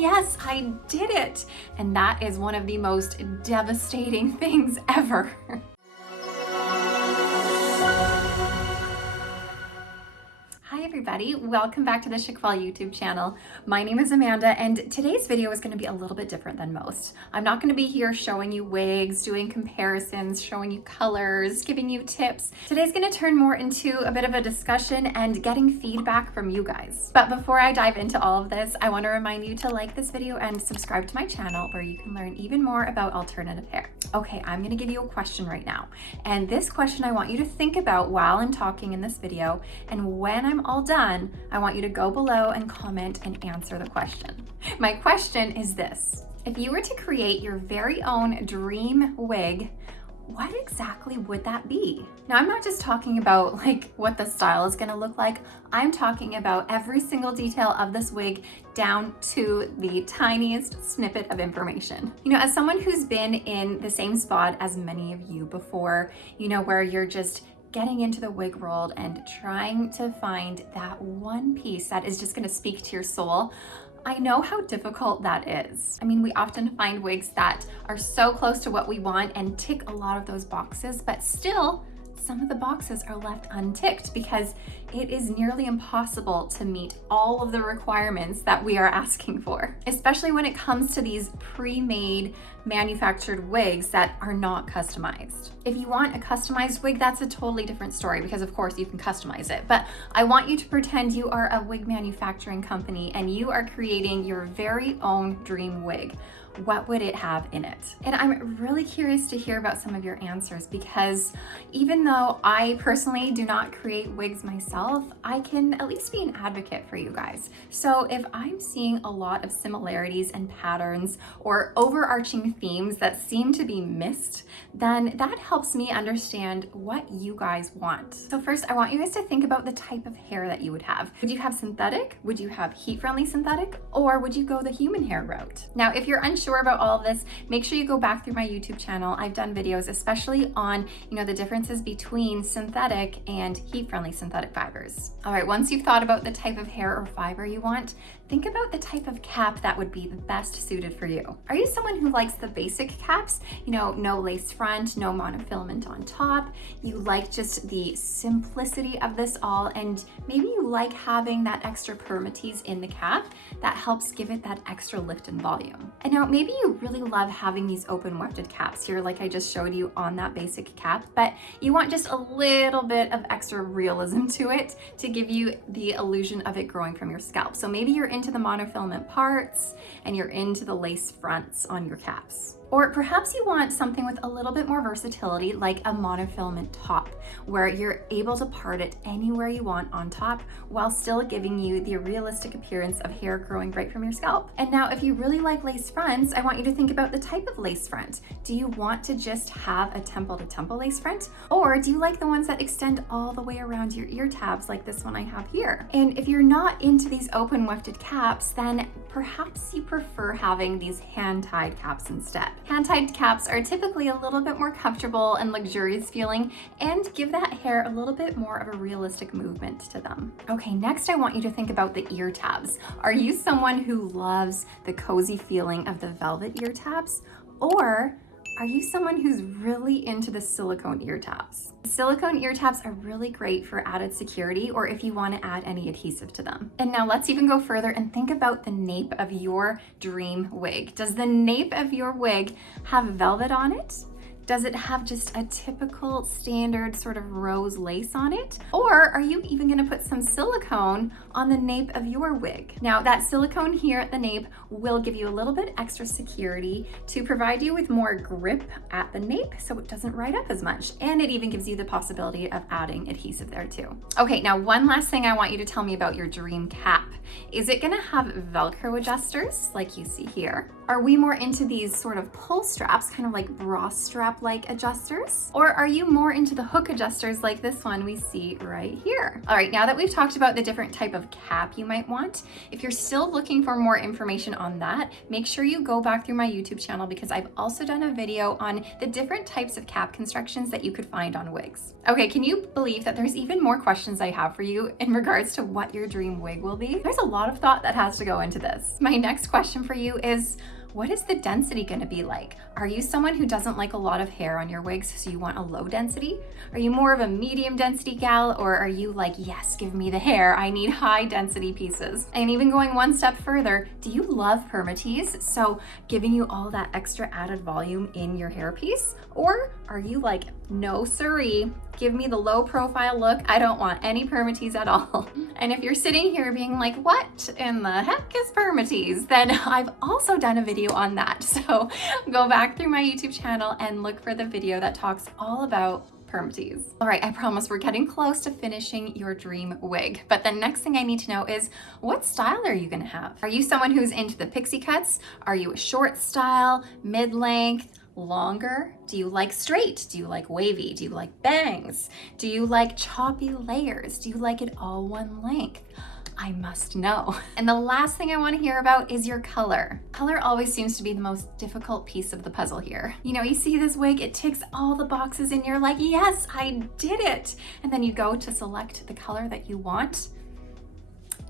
yes, I did it. And that is one of the most devastating things ever. Hi everybody, welcome back to the Chiquel YouTube channel. My name is Amanda and today's video is going to be a little bit different than most. I'm not going to be here showing you wigs, doing comparisons, showing you colors, giving you tips. Today's going to turn more into a bit of a discussion and getting feedback from you guys. But before I dive into all of this, I want to remind you to like this video and subscribe to my channel where you can learn even more about alternative hair. Okay, I'm going to give you a question right now. And this question I want you to think about while I'm talking in this video, and when I'm all done, I want you to go below and comment and answer the question. My question is this: if you were to create your very own dream wig, what exactly would that be? Now, I'm not just talking about like what the style is gonna look like. I'm talking about every single detail of this wig down to the tiniest snippet of information. You know, as someone who's been in the same spot as many of you before, you know, where you're just getting into the wig world and trying to find that one piece that is just gonna speak to your soul, I know how difficult that is. I mean, we often find wigs that are so close to what we want and tick a lot of those boxes, but still, some of the boxes are left unticked because it is nearly impossible to meet all of the requirements that we are asking for, especially when it comes to these pre-made manufactured wigs that are not customized. If you want a customized wig, that's a totally different story because of course you can customize it, but I want you to pretend you are a wig manufacturing company and you are creating your very own dream wig. What would it have in it? And I'm really curious to hear about some of your answers because even though I personally do not create wigs myself, I can at least be an advocate for you guys. So if I'm seeing a lot of similarities and patterns or overarching themes that seem to be missed, then that helps me understand what you guys want. So first, I want you guys to think about the type of hair that you would have. Would you have synthetic? Would you have heat-friendly synthetic? Or would you go the human hair route? Now, if you're unsure about all of this, make sure you go back through my YouTube channel. I've done videos especially on, you know, the differences between synthetic and heat-friendly synthetic fibers. All right, once you've thought about the type of hair or fiber you want, think about the type of cap that would be the best suited for you. Are you someone who likes the basic caps? You know, no lace front, no monofilament on top. You like just the simplicity of this all, and maybe you like having that extra permatease in the cap that helps give it that extra lift and volume. And now maybe you really love having these open wefted caps here like I just showed you on that basic cap, but you want just a little bit of extra realism to it to give you the illusion of it growing from your scalp. So maybe you're into the monofilament parts and you're into the lace fronts on your caps. Or perhaps you want something with a little bit more versatility, like a monofilament top, where you're able to part it anywhere you want on top while still giving you the realistic appearance of hair growing right from your scalp. And now if you really like lace fronts, I want you to think about the type of lace front. Do you want to just have a temple to temple lace front? Or do you like the ones that extend all the way around your ear tabs like this one I have here? And if you're not into these open wefted caps, then perhaps you prefer having these hand-tied caps instead. Hand-tied caps are typically a little bit more comfortable and luxurious feeling and give that hair a little bit more of a realistic movement to them. Okay, next I want you to think about the ear tabs. Are you someone who loves the cozy feeling of the velvet ear tabs? Or are you someone who's really into the silicone ear tabs? Silicone ear tabs are really great for added security or if you want to add any adhesive to them. And now let's even go further and think about the nape of your dream wig. Does the nape of your wig have velvet on it? Does it have just a typical standard sort of rose lace on it? Or are you even gonna put some silicone on the nape of your wig? Now that silicone here at the nape will give you a little bit extra security to provide you with more grip at the nape so it doesn't ride up as much. And it even gives you the possibility of adding adhesive there too. Okay, now one last thing I want you to tell me about your dream cap. Is it gonna have Velcro adjusters like you see here? Are we more into these sort of pull straps, kind of like bra strap strap-like adjusters? Or are you more into the hook adjusters like this one we see right here? All right, now that we've talked about the different type of cap you might want, if you're still looking for more information on that, make sure you go back through my YouTube channel because I've also done a video on the different types of cap constructions that you could find on wigs. Okay, can you believe that there's even more questions I have for you in regards to what your dream wig will be? There's a lot of thought that has to go into this. My next question for you is, what is the density gonna be like? Are you someone who doesn't like a lot of hair on your wigs, so you want a low density? Are you more of a medium density gal, or are you like, yes, give me the hair, I need high density pieces? And even going one step further, do you love permatease? So giving you all that extra added volume in your hairpiece? Or are you like, no siree, give me the low profile look, I don't want any permatease at all. And if you're sitting here being like, what in the heck is permatease? Then I've also done a video on that. So go back through my YouTube channel and look for the video that talks all about permatease. All right, I promise we're getting close to finishing your dream wig. But the next thing I need to know is, what style are you gonna have? Are you someone who's into the pixie cuts? Are you a short style, mid-length, longer? Do you like straight? Do you like wavy? Do you like bangs? Do you like choppy layers? Do you like it all one length? I must know. And the last thing I want to hear about is your color. Color always seems to be the most difficult piece of the puzzle here. You know, you see this wig, it ticks all the boxes and you're like, yes, I did it. And then you go to select the color that you want,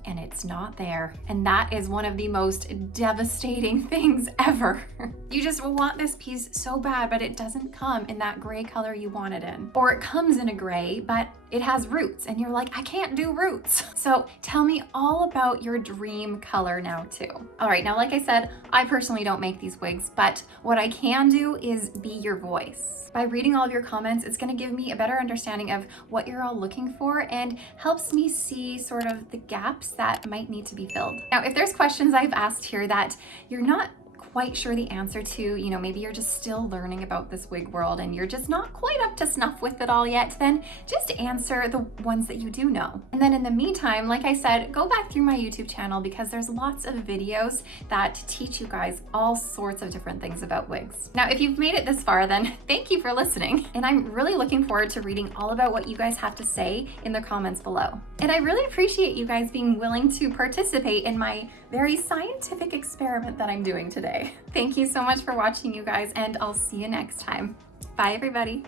and it's not there. And that is one of the most devastating things ever. You just want this piece so bad, but it doesn't come in that gray color you want it in. Or it comes in a gray, but it has roots and you're like, I can't do roots. So tell me all about your dream color now too. All right, now like I said, I personally don't make these wigs, but what I can do is be your voice. By reading all of your comments, it's gonna give me a better understanding of what you're all looking for and helps me see sort of the gaps that might need to be filled. Now, if there's questions I've asked here that you're not quite sure the answer to, you know, maybe you're just still learning about this wig world and you're just not quite up to snuff with it all yet, then just answer the ones that you do know. And then in the meantime, like I said, go back through my YouTube channel because there's lots of videos that teach you guys all sorts of different things about wigs. Now, if you've made it this far, then thank you for listening. And I'm really looking forward to reading all about what you guys have to say in the comments below. And I really appreciate you guys being willing to participate in my very scientific experiment that I'm doing today. Thank you so much for watching, you guys, and I'll see you next time. Bye, everybody.